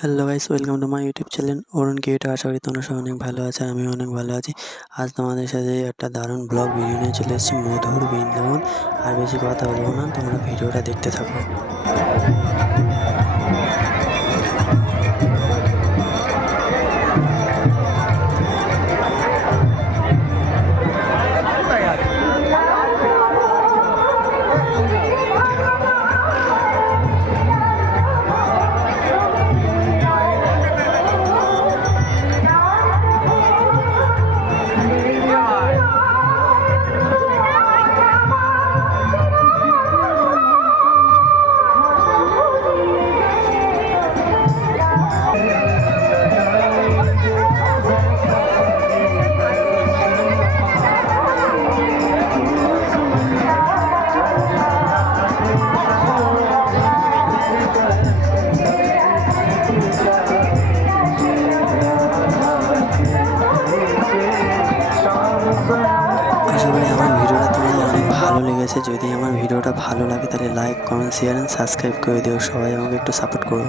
Hello guys, welcome to my YouTube channel Arun creator. আশা করি তোমরা সবাই অনেক ভালো আছো আর আমিও অনেক ভালো আছি। আজ তোমাদের সাথে একটা দারুণ ব্লগ ভিডিও নিয়ে চলে এসেছি, মধুর বৃন্দাবন। আর বেশি কথা বলবো না, তোমরা ভিডিওটা দেখতে থাকো। আশা করি আমার ভিডিওটা তোমাদের অনেক ভালো লেগেছে। যদি আমার ভিডিওটা ভালো লাগে তাহলে like, comment, share and subscribe করে দিও। সবাই আমাকে একটু সাপোর্ট করো।